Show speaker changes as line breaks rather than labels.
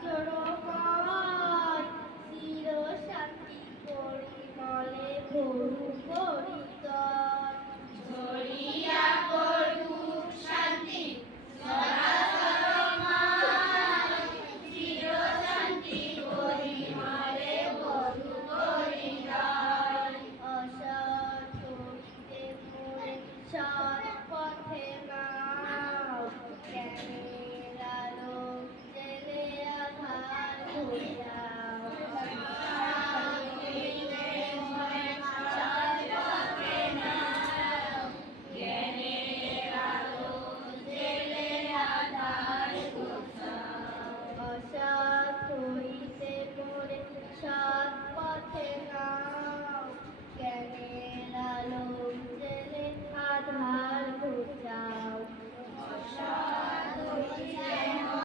就是说